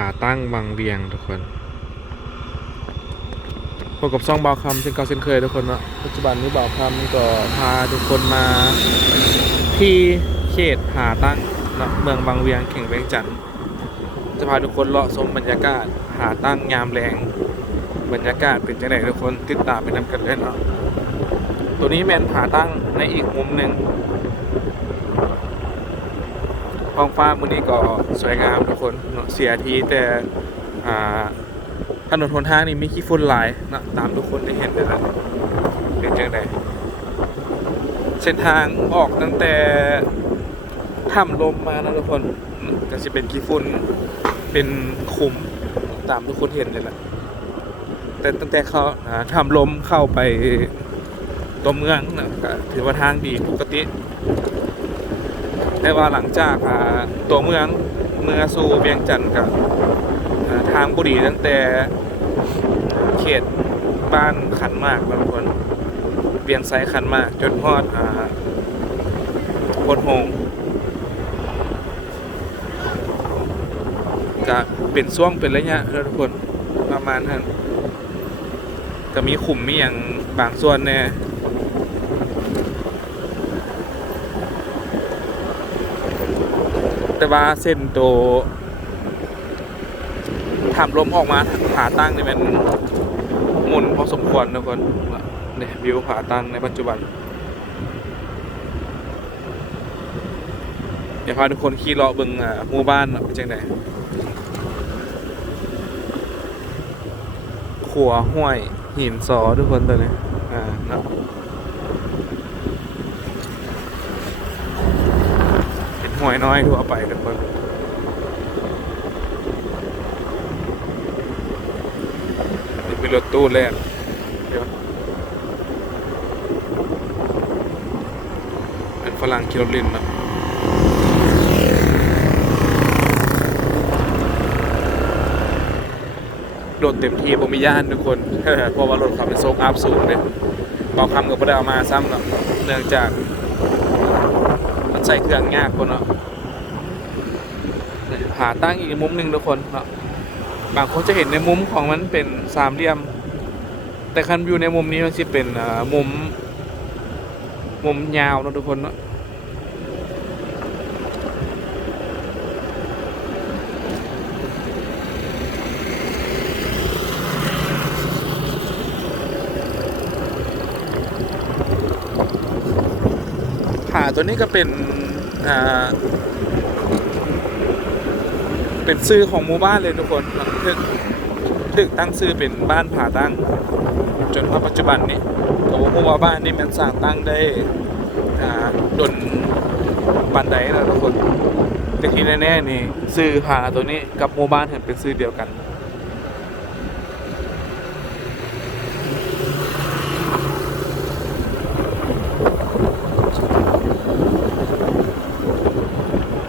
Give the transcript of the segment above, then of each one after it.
าตั้งวังเวียงทุกคนพบกับซ่องเบาคำเช่นเก่าเช่นเคยทุกคนเนาะปัจจุบันนี้เบาคำก็พาทุกคนมาที่เขตผาตั้งเนาะเมืองวังเวียงเข่งเวียงจันทน์จะพาทุกคนเลาะชมบรรยากาศผาตั้งยามแรงบรรยากาศเป็นจังไดทุกคนติดตามไปนำกันเลยเนาะตัวนี้แมนผาตั้งในอีกมุมหนึ่ง ท้องฟ้ามื้อนี้ก็สวยงามทุกคนเนาะเสียทีแต่อ่าถนนหนทางนี่มีขี้ฝุ่นหลายนะตามทุกคนได้เห็นเลยนะเป็นจังไดเส้นทางออกตั้งแต่ถ้ำลมมานะทุกคนก็จะเป็นขี้ฝุ่นเป็นขุมตามทุกคนเห็นเลยแหละแต่ตั้งแต่เขาอ่าถ้ำลมเข้าไปตัวเมืองนะถือว่าทางดีปกติ แต่ว่าหลังจากตัวเมืองเมืองสู่เวียงจันทร์กับทางบุรีตั้งแต่เขตบ้านขันมากบางคนเวียงไซขันมาก จนฮอดอ่าพนโฮงก็เป็นช่วงเป็นระยะทุกคนประมาณนั้นก็มีขุมมีอย่างบางส่วนแน่ แต่ว่าเส้นโตวถามลมออกมาผาตั้งนี่เป็นมุนพอสมควรทุกคนเนี่ยวิวผาตั้งในปัจจุบัน เดี๋ยวพาทุกคนขี่เลาะเบึงอ่าหมู่บ้านเนาะเป็นจังไดขัวห้วยหินสอทุกคนตัวนี้อ่าเนาะเป็ นห้วยน้อยทั่วไปทุกคนนี่เป็นรถตู้แรกเดี๋ยวเป็นฝรั่งคิโรลินนะโดดเต็มที่ผมมีย่านทุกคน เพราะว่ารถขับเป็นโซกอัพสูงเลยบาคำกับไม่ได้เอามาซ้ำเนาะเนื่องจากมันใส่เครื่องยากคนเนาะาตั้งอีกมุมหนึ่งทุกคนเนาะบางคนจะเห็นในมุมของมันเป็นสามเหลี่ยม แต่คันวิวในมุมนี้มันจะเป็นมุม มุมยาวนะทุกคนเนาะผาตัวนี้ก็เป็นอ่า เป็นซื้อของหมู่บ้านเลยทุกคนถึกถึกตั้งซื้อเป็นบ้านผาตั้ง จนว่าปัจจุบันนี้ก็บอกว่าบ้านนี่มันสร้างตั้งได้อ่าดนบันไดแล้วทุกคนแต่ที่แน่ๆนี่ซื้อผาตัวนี้กับหมู่บ้านเห็นเป็นซื้อเดียวกัน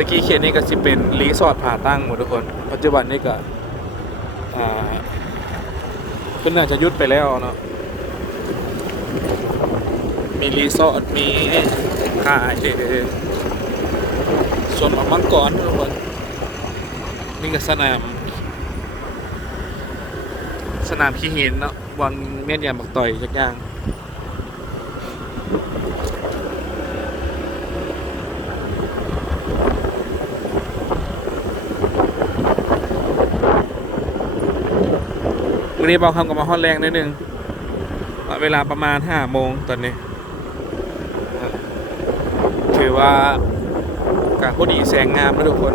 ะกี้เขตนี้ก็สิเป็นรีสอร์ทผาตั้งหมดทุกคน ปัจจุบันนี้ก็อ่าเพิ่นน่าจะยุดไปแล้วเนาะ มีรีสอร์ทมีขายส่วนมังกรทุกคนนี่ก็สนาม สนามขี้หินเนาะวังเมียนยามบักต่อยจักอย่าง นนี้เบาคำกับมาฮอดแรงนิดนึงเวลาประมาณห้าโมงตอนนี้ ถือว่าการพอดีแสงงามนะทุกคน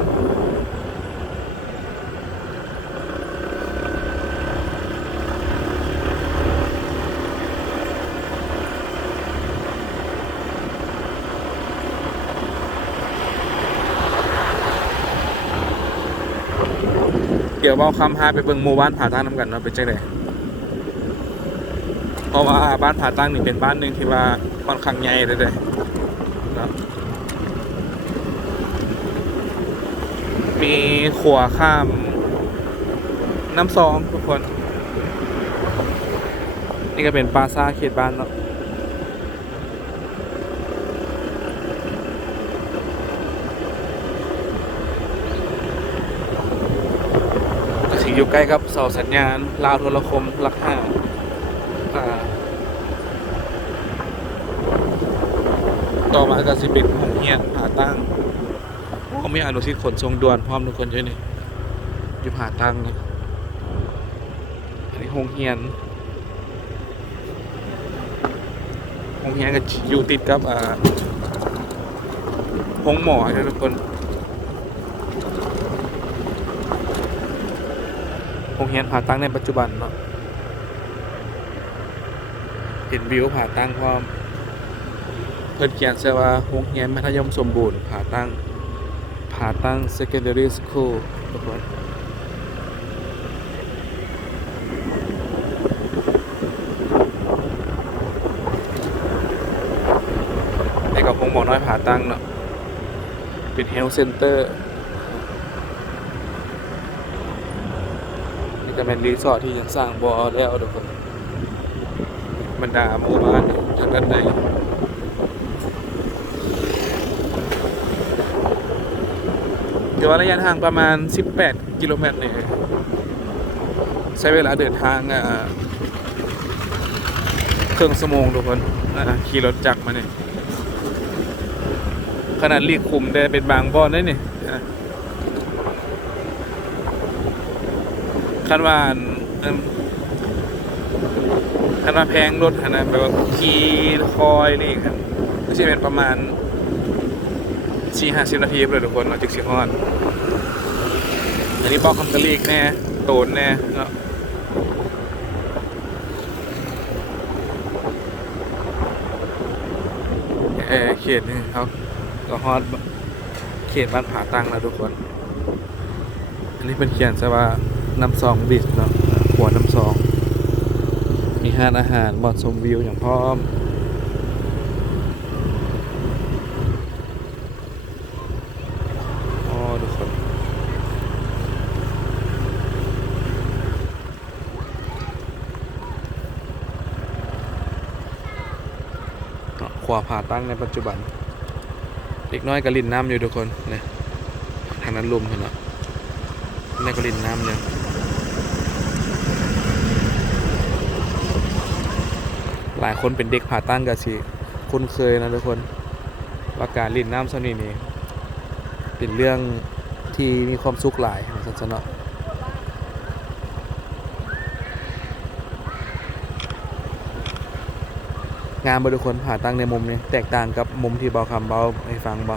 เดี๋ยวเบาคำพาไปเบิ่งหมู่บ้านผาตั้งน้ำกันเนาะเป็นจังไดเพราะว่าบ้านผาตั้งนี่เป็นบ้านหนึ่งที่ว่าค่อนข้างใหญ่เลยเด้เนาะมีขัวข้ามน้ำซองทุกคน นี่ก็เป็นปราซาเขตบ้านเนาะ อยู่ใกล้กับเสาสัญญาณลาวโทรคมหลักห้าต่อมาก็สิเป็นห้องเฮียนผาตั้งก็มีอนุสิทธิ์ขนส่งด่วนพร้อมทุกคนด้วยนี่อยู่ผาตั้งนะอันนี้หงเฮียนหงเฮียนก็อยู่ติดกับอ่าหงหมอนะทุกคน โรงเรียนผ่าตั้งในปัจจุบันเนาะเห็นวิวผ่าตั้งพร้อมเพิ่นเขียนเสียว่าโรงเรียนมัธยมสมบูรณ์ผ่าตั้งผ่าตั้ง secondary school ทุกคนในกับคงหมอน้อยผ่าตั้งเนาะเป็น health center นี่ก็เป็นรีสอร์ทที่ยังสร้างบอแล้วทุกคนบรรดาหมู่บ้านทางด้านในถือว่าระยะทางประมาณ 18 กิโลเมตรเนี่ยใช้เวลาเดินทางอ่าครึ่องชั่วโมงทุกคนขี่รถจักรมาเนี่ยขนาดเลีกคุมได้เป็นบางบอนได้เนี่ย อ่าคันว่านคันว่าแพงรถขนาดแบบว่าขี่คอยนี่ครับก็จะเป็นประมาณสี่ห้าสิบนาทีเลยทุกคนเราจึกสิฮอดอันนี้บอกคำกะลีกแน่โตนแน่เนาะเออเขตนี่เขาก็ฮอดเขตบ้านผาตังแล้วทุกคน อันนี้เป็นเขียนซะว่า น้ำซองบิสเนาะขวดน้ำซอง มีห้านอาหารบอนชมวิวอย่างพร้อมอ๋อทุกคนขวาผ่าตั้งในปัจจุบัน เด็กน้อยก็ลินน้ำอยู่ทุกคนเนี่ยทางนั้นลุมเห็นเนาะในก็ลินน้ำเนี่ย ลายคนเป็นเด็กผ่าตั้งกันสิคุ้นเคยนะทุกคนว่าการลินน้ำสนินี่เป็นเรื่องที่มีความสุขหลายของสันสนะงานบริคนผ่าตั้งในมุมนี้ แตกต่างกับมุมที่เบาคำเบาให้ฟังบ่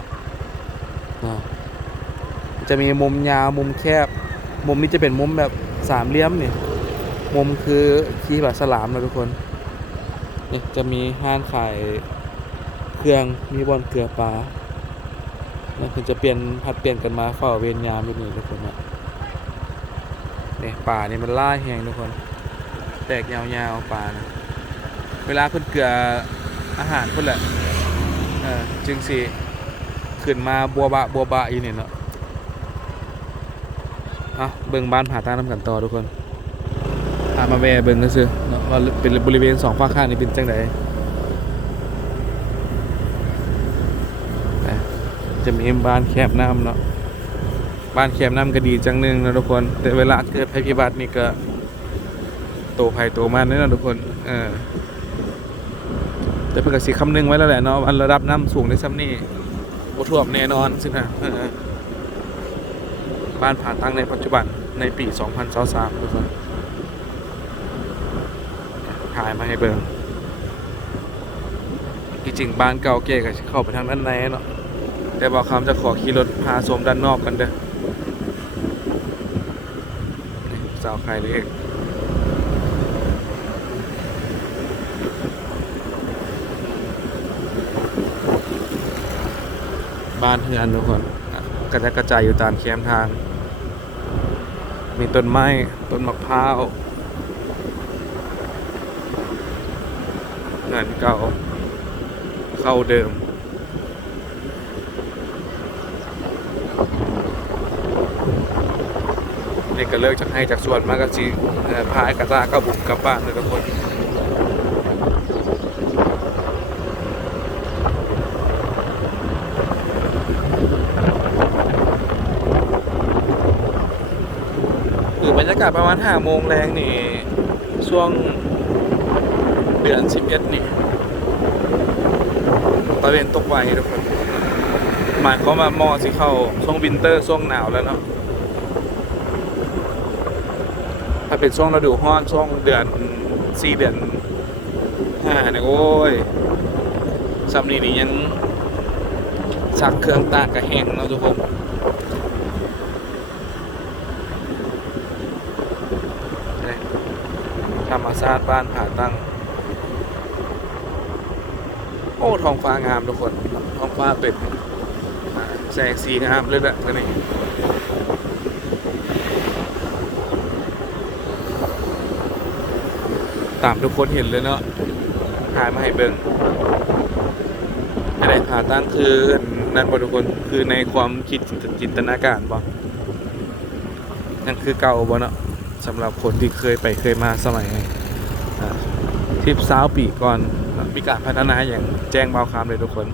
เนาะจะมีมุมยาวมุมแคบ มุมนี้จะเป็นมุมแบบสามเหลี่ยมนี่มุมคือขี้แบบสลามนะทุกคน นี่จะมีห้านขายเครื่องมีบอนเกลือปลาแล้วคือจะเปลี่ยนผัดเปลี่ยนกันมาเฝ้าเวรยนยามอยู่นี่ทุกคนนะนี่ยป่านี่มันล่าแหงทุกคน แตกยาวๆป่านะเวลาเพิ่นเกลืออาหารเพิ่นแหละเออจึงสิขึ้นมาบัวบะบัวบะอยู่นี่เนาะอะเบิ่งบ้านผาตั้งน้ำกันต่อทุกคนพามาแวะเบิ่งก็ซื้อๆเนาะ ว่าเป็นบริเวณสองฝากข้างนี่เป็นจังไดจะมีบ้านแคบน้ำเนาะบ้านแคบน้ำก็ดีจังหนึงนะทุกคน แต่เวลาเกิดภัยพิบัตินี่ก็โตภัยโตมันเนี่ยนะทุกคนเออแต่เพิ่นก็สิคำนึงไว้แล้วแหละเนาะอันระดับน้ำสูงในซ้ำนี่บ่ท่วมแน่นอนสินะบ้านผ่าตั้งในปัจจุบันในปี 2023ทุกคนายมาให้เบิ่งที่จริงบ้านเก่าเก๋ก็เข้าไปทางด้านในเนาะแต่บอกคำจะขอขี่รถพาชมด้านนอกกันเด้อสาวใครเล็กบ้านเฮือนทุกคนกระจายกระจายอยู่ตามแคมทาง มีต้นไม้ ต้นมะพร้าว งินเก่าเข้าเดิม นี่ก็เลิกจากให้จากส่วนมากก็จีพายกระตาก็บุกกลับบ้านเลยทุกคนคือบรรยากาศประมาณห้าโมงแรงนี่ช่วง เดือนสิบเอ็ดนี่ตะเวนตกไวทุกคนหมายเขามามอสิเข้าช่วงวินเตอร์ช่วงหนาวแล้วเนาะถ้าเป็นช่วงฤดูร้อนช่วงเดือนสี่เดือนห้าเนี่ยโอ้ยซัมนี้นี่ยังซักเครื่องตากกระแห้งเนาะทุกคนธรรมชาติบ้านผาตั้ง โอ้ท้องฟ้างามทุกคนท้องฟ้าเป็นแสงสีงามเลยแหละมื่อนี้ตามทุกคนเห็นเลยเนาะถ่ายมาให้เบิ่งอะไรผ่าตั้งคือนั่นบทุกคนคือในความคิดจินตนาการบ่นั่นคือเก่าบ่เนาะสำหรับคนที่เคยไปเคยมาสมัยทิปสาวปีก่อน มีการพัฒนาอย่างแจ้งเบาคามเลยทุกคน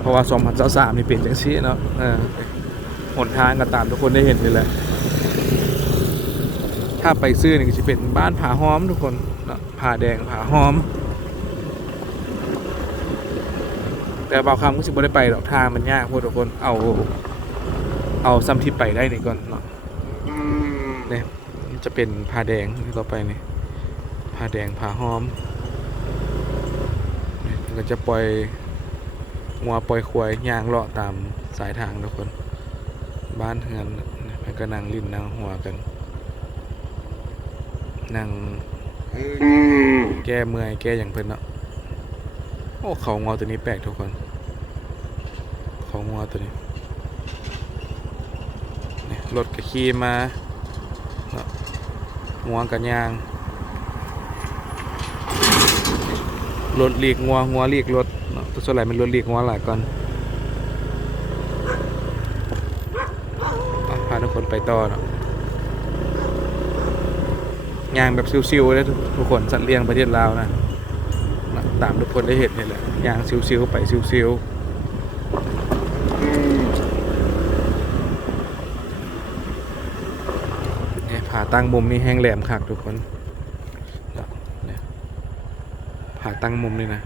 เพราะว่า2023นี่เปลี่ยนจังซี่เนาะเออหนทางก็ตามทุกคนได้เห็นนี่แหละ ถ้าไปซื้อนี่ก็จะเป็นบ้านผาหอมทุกคนเนาะผาแดงผาหอม แต่บางคำก็สิบ่ได้ไปดอกทางมันยากพวกทุกคนเอา เอาซ้ำที่ไปได้นี่ก่อนเนาะเนี่ยมันจะเป็นผาแดงที่ต่อไปนี่ผาแดงผาหอมเนี่ยมัน ก็จะปล่อยงัวปล่อยควายย่างเลาะตามสายทางทุกคน บ้านเฮือนเนี่ยมันก็นั่งลิ้นนั่งหัวกัน นั่งแก้เมื่อยแก้อย่างเพิ่นเนาะโอ้เขางอตัวนี้แปลกทุกคนเขางอตัวนี้นี่รถกระขี่มาเนาะงัวกันยาง รถเลียกงัวงัวเลียกรถตัวส่วนใหญ่มันรถเลียกงัวหลายก่อนพาทุกคนไปต่อเนาะยางแบบซิวๆเลยทุกคนสัตว์เลี้ยงประเทศลาวนะตามทุกคนได้เห็นนี่แหละยางซิวๆไปซิวๆเนี่ยผ่าตั้งมุมนี่แห้งแหลมคักทุกคนเนี่ยเนี่ยผ่า ตั้งมุมนี่นะ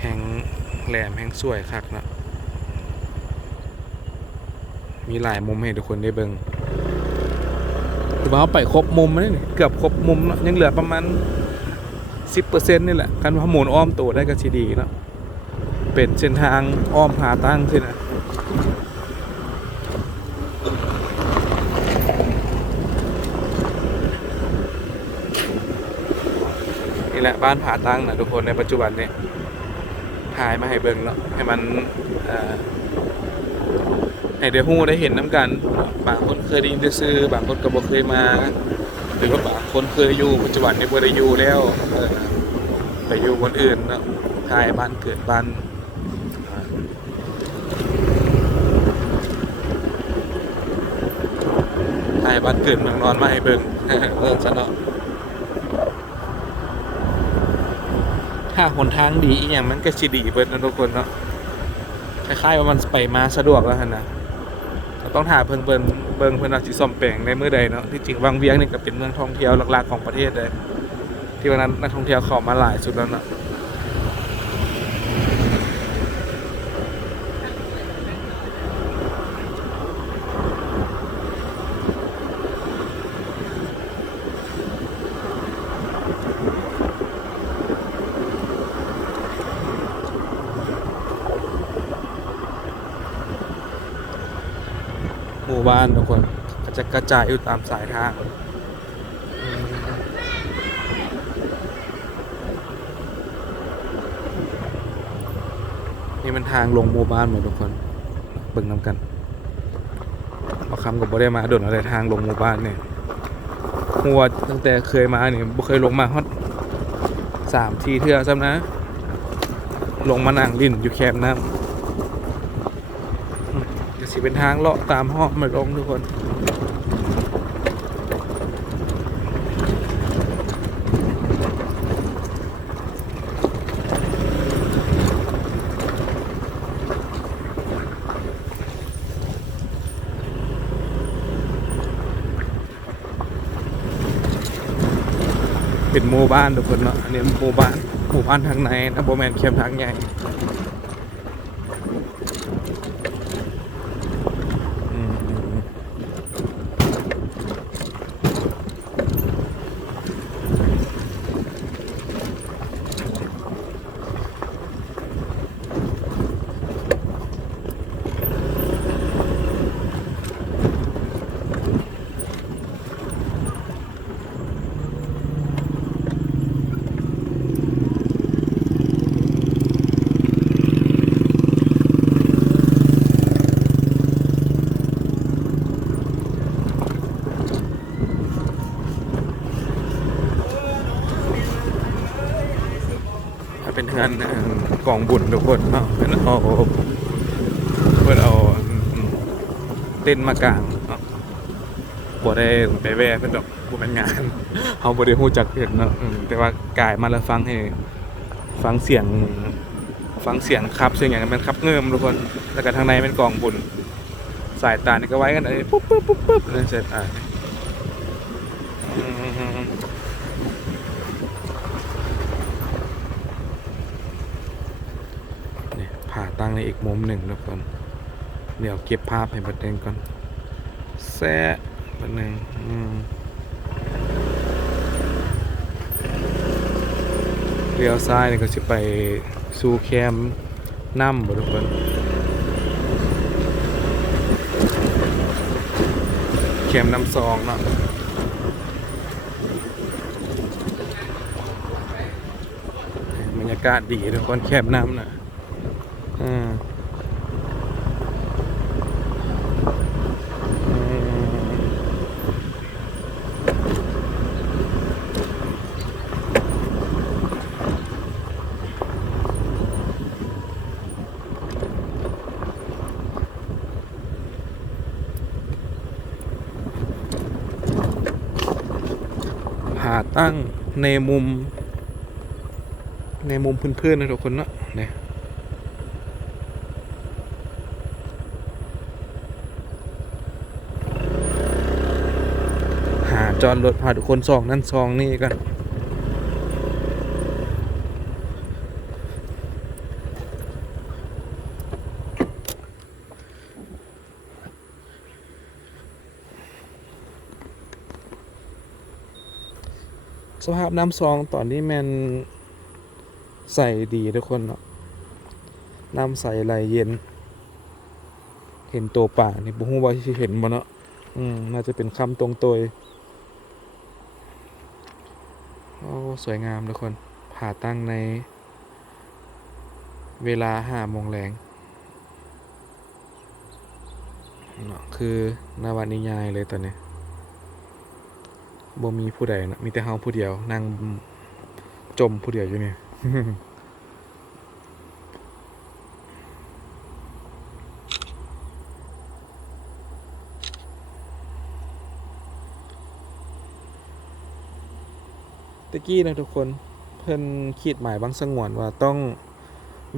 แห้งแหลมแห้งสวยคักเนาะมีหลายมุมให้ทุกคนได้เบิ่งถือว่าเราไปครบมุมนี่เกือบครบมุมเนอะยังเหลือประมาณสิบเปอร์เซ็นต์นี่แหละการว่าหมุนอ้อมตัวได้ก็ชีดีเนาะเป็นเส้นทางอ้อมผาตั้งสินะนี่แหละบ้านผาตั้งนะทุกคนในปัจจุบันเนี่ยถ่ายมาให้เบิ่งเนาะให้มันให้เดี๋ยวฮู้ได้เห็นน้ำกันบางคนเคยได้ยินซื่อบางคนก็บ่เคยมา หรือว่าบางคนเคยอยู่ปัจจุบันนี้บ่ได้อยู่แล้วไปอยู่คนอื่นเนาะทายบ้านเกิดบ้านอ่าทายบ้านเกิดเมืองนอนมาให้เบิ่งเออซะเนาะ ถ้าหนทางดีอีกอย่างมันก็สิดีเปิดนะทุกคนเนาะคล้ายๆว่ามันไปมาสะดวกแล้วฮะนะเราต้องถาเพิ่นเบิ่งเบิ่งเพิ่นอาจสิซ่อมแปลงในเมื่อใดเนาะที่จริงวังเวียงนี่ก็เป็นเมืองท่องเที่ยวหลักๆของประเทศเลยที่วันนั้นนักท่องเที่ยวเข้ามาหลายสุดแล้วเนาะ มู่บ้านทุกคนก็จะกระจายอยู่ตามสายทางนี่มันทางลงหมู่บ้านหมดทุกคนเบิ่งน้ำกันเอาคำกับบ่ได้มาโดนอะไรทางลงหมู่บ้านเนี่ยหัวตั้งแต่เคยมาเนี่ยบ่เคยลงมาฮอดสามทีเทื่อซ้ำนะ ลงมานั่งลิ้นอยู่แคมป์น้ำจะ สิเป็นทางเลาะตามห้องมาลงทุกคนเป็นหมู่บ้านทุกคนเนาะอันนี้หมู่บ้านหมู่บ้านทางในนะโบแมนเข้มทางใหญ่ เป็นงานเอิ่มกองบุญทุกคนเนาะเป็นเอาเพื่อนเอาเต้นมากลางบ่ได้ไปแว่เป็นดอกบ่เป็นงานเขาบ่ได้ฮู้จักเห็นเนาะแต่ว่ากายมาแล้วฟังให้ฟังเสียงฟังเสียงครับเสียงอย่างมันครับเงิมทุกคนแล้วก็ทางในเป็นกองบุญสายตานี่ก็ไว้กันเลยปุ๊บปุ๊บปุ๊บปุ๊บเลยเสร็จอะอืมนี่ผ่า ตั้งในอีกมุมหนึ่งทุกคน เดี๋ยวเก็บภาพให้บัดเดงก่อนแซะบัดหนึ่งอืมเลี้ยวซ้ายนี่ก็จะไปสู่แคมป์น้ำบ่ทุกคนแคมป์น้ำซองเนาะบรรยากาศดีทุกคนแคมป์น้ำนะอืม อืมหาตั้งในมุม ในมุมเพื้นๆนะทุกคนเนาะเนี่ยหา จอดรถพาทุกคนซองนั่นซองนี่กันสภาพน้ำซองตอนนี้แมันใส่ดีทุกคนเนาะน้ำใส่ไหลเย็น เห็นตัวป่านี่บุ้งว่าที่เห็นบ่เนาะอืมน่าจะเป็นคำตรงตัวโอ้ สวยงามทุกคนผ่าตั้งใน เวลาห้าโมงแรงเนาะคือนาวนิยายเลยตอนนี้บ่มีผู้ใดนะมีแต่เฮาผู้เดียว นั่งจมผู้เดียวอยู่เนี่ ตะกี้นะทุกคนเพิ่นขีดหมายบางสงวนว่าต้อง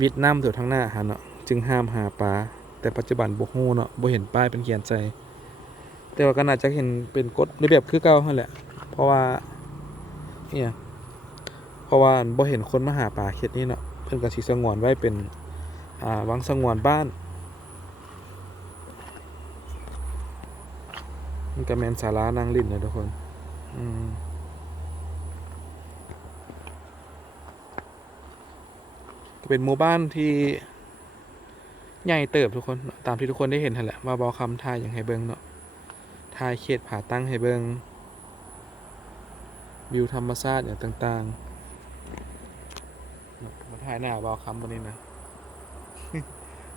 วิดน้ำสู่ทางหน้าหันเนาะจึงห้ามหาปลาแต่ปัจจุบันบ่ฮู้เนาะบ่เห็นป้ายเป็นเขียนใจ แต่ว่าก็น่าจะเห็นเป็นกฎระเบียบคือเก่าหั่นแหละ เพราะว่าเนี่ยเพราะว่าบ่เห็นคนมาหาปลาเขตนี้เนาะเพิ่นก็สิสงวนไว้เป็นอ่าวังสงวนบ้านมันก็แม่นศาลานั่งลิ้นนะทุกคน อืม เป็นหมู่บ้านที่ใหญ่เติบทุกคนตามที่ทุกคนได้เห็นหั่นแหละว่าบ่คำทายอย่างให้เบิงเนาะทายเขตผาตั้งให้เบิงวิวธรรมชาติอย่างต่างๆมาถ่ายหน้าบอคำวันนี้นะ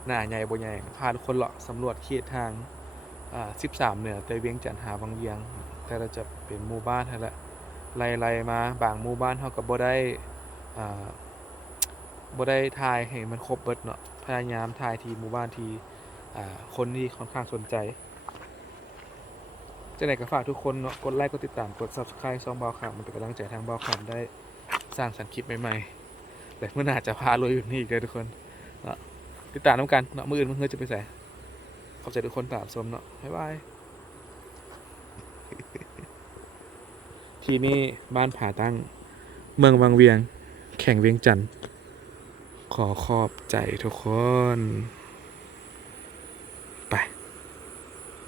หน้าใหญ่บ่ใหญ่พาทุกคนเลาะสำรวจเขตทางอ่า13เหนือแต่เวียงจันหาบางเวียง แต่เราจะเป็นหมู่บ้านนั่นแหละไล่ๆมาบางหมู่บ้านเท่ากับบ่ได้อ่า บ่ได้ถ่ายให้มันครบเบิดเนาะพยายามถ่ายทีหมู่บ้านทีอ่าคนที่ค่อนข้างสนใจจะไหนก็ฝากทุกคนเนาะกดไลค์กดติดตามกด subscribe ช่องบาวคำมันเป็นกำลังใจทางบาวคำได้สร้างสรรค์คลิปใหม่ๆแต่เมื่อหน้าจะพาลุยอยู่นี่อีกเลยทุกคนเนาะติดตามน้ำกันเนาะมืออื่นมือเฮือจะไปใส่ขอบใจทุกคนตามชมเนาะบ๊ายบายที่นี่บ้านผาตั้งเมืองวังเวียง แข่งเวียงจันทน์ ขอขอบใจทุกคน